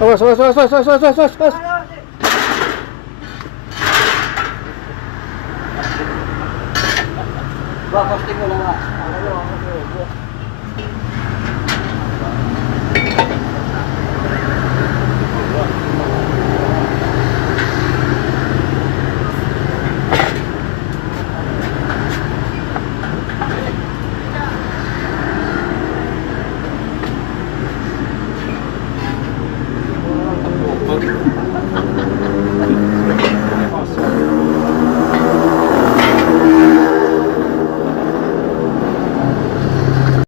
Awas, awas, awas, awas, awas, awas, awas, awas. Ba, posting mo lang ba?